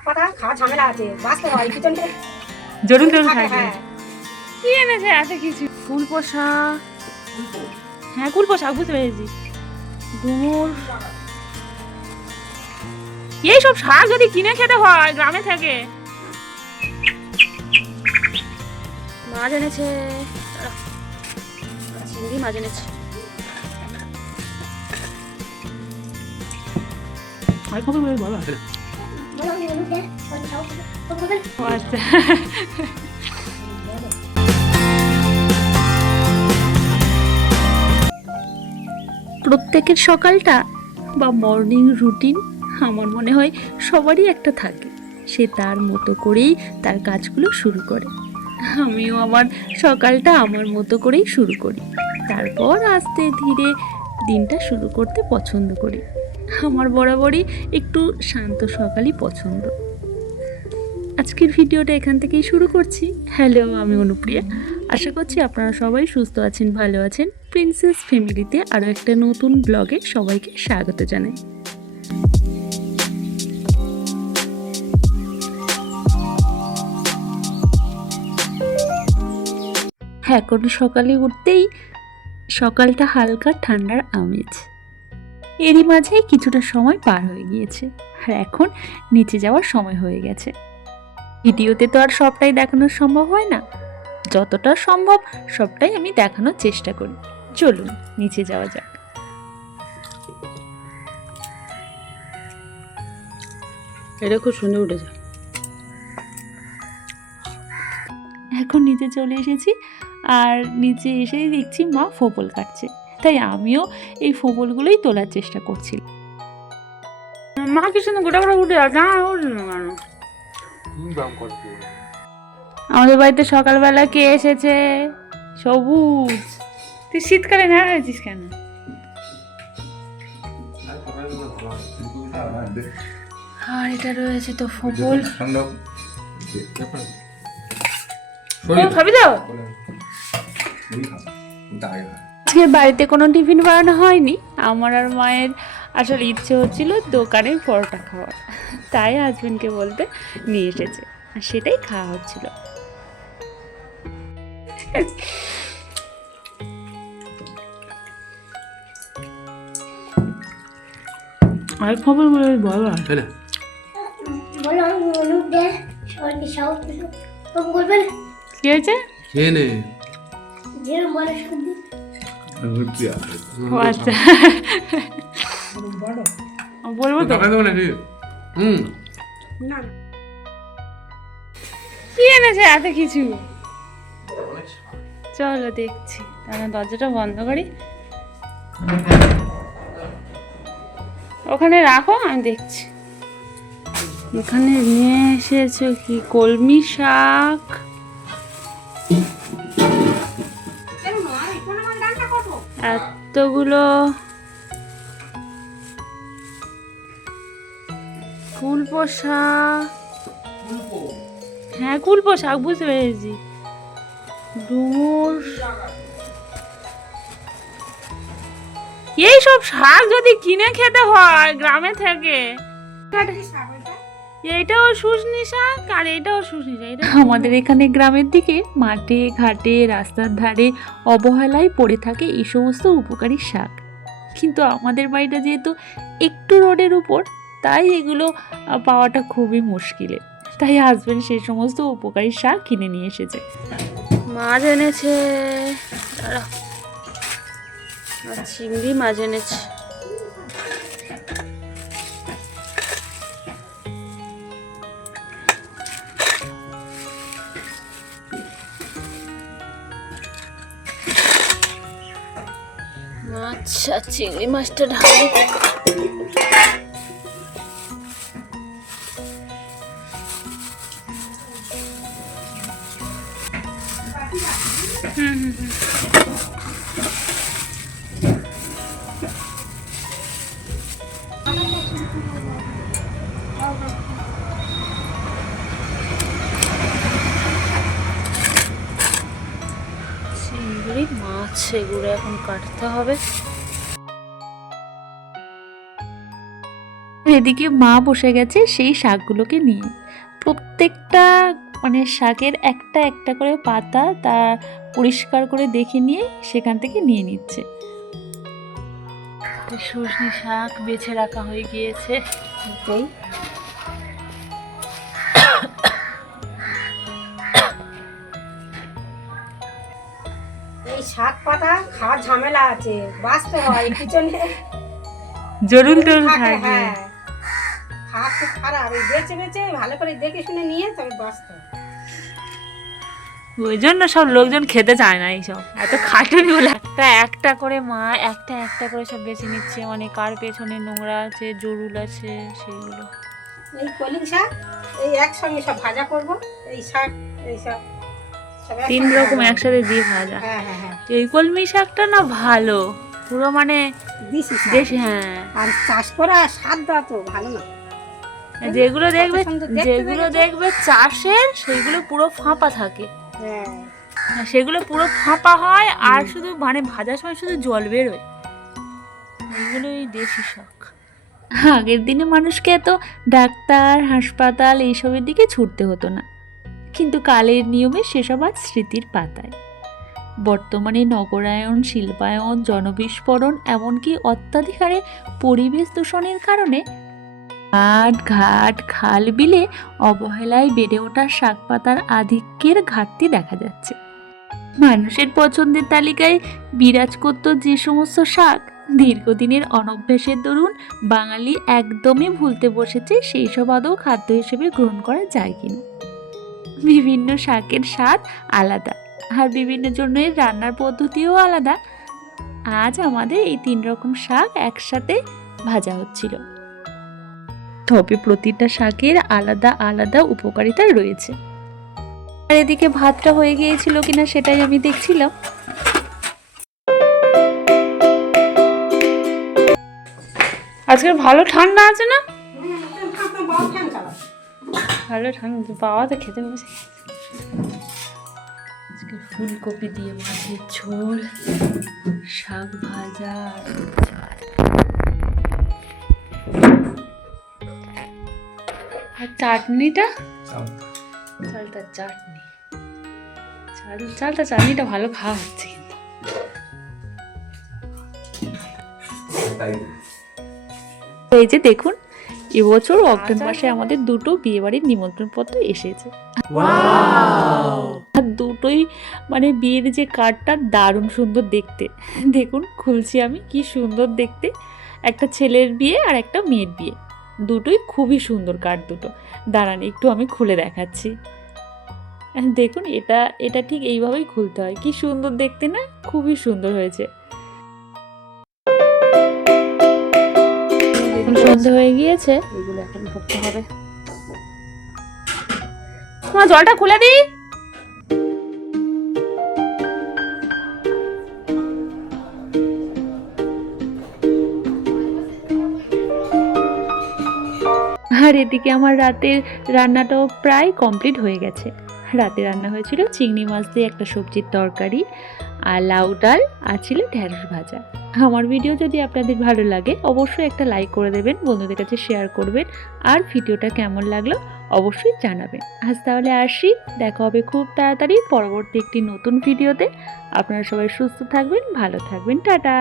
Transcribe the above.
শাক পাতা খাওয়ার ঝামেলা আছে বাঁচতে হয় থাকে, কি এনেছে? এত কিছু? কুলপো শাক হ্যাঁ কুলপো শাক বুঝতে পেরেছি। ডুমুর এই সব শাক যদি কিনে খেতে হয় গ্রামে থেকে। মাছ এনেছে। চিংড়ি মাছ এনেছে। আর খবর বলো ও আচ্ছা প্রত্যেকের সকালটা বা মর্নিং রুটিন আমার মনে হয় সবারই একটা থাকে। সে তার মতো করেই তার কাজগুলো শুরু করে। আমিও আমার সকালটা আমার মতো করেই শুরু করি। তারপর আস্তে ধীরে দিনটা শুরু করতে পছন্দ করি। আমার বরাবরই একটু শান্ত সকালই পছন্দ। আজকের ভিডিওটা এখান থেকেই শুরু করছি। হ্যালো, আমি অনুপ্রিয়া। আশা করছি আপনারা সবাই সুস্থ আছেন, ভালো আছেন। প্রিন্সেস ফ্যামিলিতে আরও একটা নতুন ব্লগে সবাইকে স্বাগত জানাই। হ্যাঁ কোনো সকালে উঠতেই সকালটা হালকা ঠান্ডার আমেজ। এরই মাঝেই কিছুটা সময় পার হয়ে গিয়েছে। আর এখন নিচে যাওয়ার সময় হয়ে গেছে। ভিডিওতে তো আর সবটাই দেখানো সম্ভব হয় না। যতটা সম্ভব সবটাই আমি দেখানোর চেষ্টা করি। চলুন নিচে যাওয়া যাক। এটা খুব সুন্দর উঠেছে। এখন নিচে চলে এসেছি। আর নিচে এসেই দেখছি মা ফোপল কাটছে। তাই আমিও এই ফোপলগুলোই তোলার চেষ্টা করছি মা কি সুন্দর গোটা গোটা উঠে না আমাদের বাড়িতে সকালবেলা কে এসেছে? সবুজ। তুই শীতকালে না হয়েছিস কেন? আর এটা রয়েছে তো ফোপল ও, খাবি তো? আজকে বাড়িতে কোনো টিফিন বানানো হয়নি। আমার আর মায়ের আসলে ইচ্ছে হচ্ছিল দোকানে পরোটা খাওয়ার। তাই হাজবেন্ডকে বলতে নিয়ে এসেছে। আর সেটাই খাওয়া হচ্ছিল। আর খবর বলে বলো। না? কি হয়েছে? খেয়ে নে। ও আচ্ছা। বলব তো? টাকা দেবো নাকি? হুম। না। কি এনেছে? এত কিছু? চলো দেখছি। তাহলে দরজাটা বন্ধ করি। ওখানে রাখো আমি দেখছি। এখানে নিয়ে এসেছ কি? কলমি শাক। এতগুলো কুলপো শাক হ্যাঁ কুলপো শাক বুঝতে পেরেছি। ডুমুর। এই সব শাক যদি কিনে খেতে হয় গ্রামে থেকে। এইটাও শুশনি শাক আর এটাও শুশনি শাক আমাদের এখানে গ্রামের দিকে মাঠে ঘাটে রাস্তার ধারে অবহেলায় পড়ে থাকে এই সমস্ত উপকারী শাক। কিন্তু আমাদের বাড়িটা যেহেতু একটু রোডের উপর তাই এগুলো পাওয়াটা খুবই মুশকিলের তাই হাজবেন্ড সেই সমস্ত উপকারী শাক কিনে নিয়ে এসেছে। মাছ এনেছে চিংড়ি মাছ এনেছে। আচ্ছা চিংড়ি মাছটা ঢালি। চিংড়ি মাছ এগুলো এখন কাটতে হবে। এদিকে মা বসে গেছে সেই শাকগুলোকে নিয়ে। প্রত্যেকটা মানে শাকের একটা একটা করে পাতা তা পরিষ্কার করে দেখে নিয়ে সেখান থেকে নিয়ে নিচ্ছে। সজনে শাক বেছে রাখা হয়ে গিয়েছে। এই। এই শাক পাতা খাওয়ার ঝামেলা আছে বাঁচতে হয় পিছনে। জরুল টরুল থাকে, থাকে হ্যাঁ। খাওয়া খুব খারাপ। এই বেছে বেছে ভালো করে দেখে শুনে নিয়ে তবে বাঁচতে ওই জন্য সব লোকজন খেতে চায় না এইসব। এত খাটুনি বলে। একটা একটা করে মা একটা একটা করে সব বেছে নিচ্ছে। মানে কার পেছনে নোংরা আছে জরুল আছে সেইগুলো। এই কলিং শাক এই একসঙ্গে সব ভাজা করব। এই শাক এই সব তিন রকম একসাথে দিয়ে ভাজা। হ্যাঁ হ্যাঁ হ্যাঁ। এই কলমি শাকটা না ভালো। পুরো মানে। দেশি হ্যাঁ। আর চাষ করা স্বাদ দেওয়া তো ভালো না। যেগুলো দেখবে যেগুলো দেখবে চাষের সেগুলো পুরো ফাঁপা থাকে। হ্যাঁ। সেগুলো পুরো ফাঁপা হয় আর শুধু মানে ভাজার সময় শুধু জল বেরোয়। এগুলো এই দেশি শাক। আগের দিনে মানুষকে এত ডাক্তার হাসপাতাল এইসবের দিকে ছুটতে হতো না। কিন্তু কালের নিয়মে সেসব আজ স্মৃতির পাতায়। বর্তমানে নগরায়ন শিল্পায়ন জনবিস্ফোরণ এমনকি অত্যাধিক হারে পরিবেশ দূষণের কারণে মাঠ ঘাট খাল বিলে অবহেলায় বেড়ে ওঠা শাক পাতার আধিক্যের ঘাটতি দেখা যাচ্ছে। মানুষের পছন্দের তালিকায় বিরাজ করত যে সমস্ত শাক, দীর্ঘদিনের অনভ্যাসের দরুন বাঙালি একদমই ভুলতে বসেছে সেই সব আদৌ খাদ্য হিসেবে গ্রহণ করা যায় কিনা। বিভিন্ন শাকের স্বাদ আলাদা আর বিভিন্ন জনের রান্নার পদ্ধতিও আলাদা। আজ আমাদের এই তিন রকম শাক একসাথে ভাজা হচ্ছিল। তবে প্রতিটা শাকের আলাদা আলাদা উপকারিতা রয়েছে। আর এদিকে ভাতটা হয়ে গিয়েছিল কিনা সেটাই আমি দেখছিলাম। আজকে ভালো ঠান্ডা আছে না? ভালো ঠান্ডা, পাওয়া তো খেতে বসে। আজকে ফুলকপি দিয়ে মাছের ঝোল, শাক ভাজা। আর চাটনিটা? চালটা চাটনি। চাল চালটা চাটনিটা ভালো খাওয়া হচ্ছে কিন্তু। এই যে দেখুন এবছর অক্টোবর মাসে আমাদের দুটো বিয়েবাড়ির নিমন্ত্রণ পত্র এসেছে আর দুটোই মানে বিয়ের যে কার্ডটা দারুণ সুন্দর দেখতে। দেখুন খুলছি আমি কি সুন্দর দেখতে। একটা ছেলের বিয়ে আর একটা মেয়ের বিয়ে। দুটোই খুবই সুন্দর কাঠ দুটো। দাঁড়ান একটু আমি খুলে দেখাচ্ছি। দেখুন এটা এটা ঠিক এইভাবেই খুলতে হয়। কি সুন্দর দেখতে না? খুবই সুন্দর হয়েছে। এখন সন্ধে হয়ে গিয়েছে। এগুলো এখন হবে। তোমার জলটা খুলে দিই। আর এদিকে আমার রাতের রান্নাটাও প্রায় কমপ্লিট হয়ে গেছে। রাতে রান্না হয়েছিল চিংড়ি মাছ দিয়ে একটা সবজির তরকারি আর লাউ ডাল আর ছিল ঢ্যাঁড়স ভাজা। আমার ভিডিও যদি আপনাদের ভালো লাগে, অবশ্যই একটা লাইক করে দেবেন, বন্ধুদের কাছে শেয়ার করবেন আর ভিডিওটা কেমন লাগল অবশ্যই জানাবেন। আজ তাহলে আসি, দেখা হবে খুব তাড়াতাড়ি পরবর্তী একটি নতুন ভিডিওতে। আপনারা সবাই সুস্থ থাকবেন, ভালো থাকবেন, টাটা!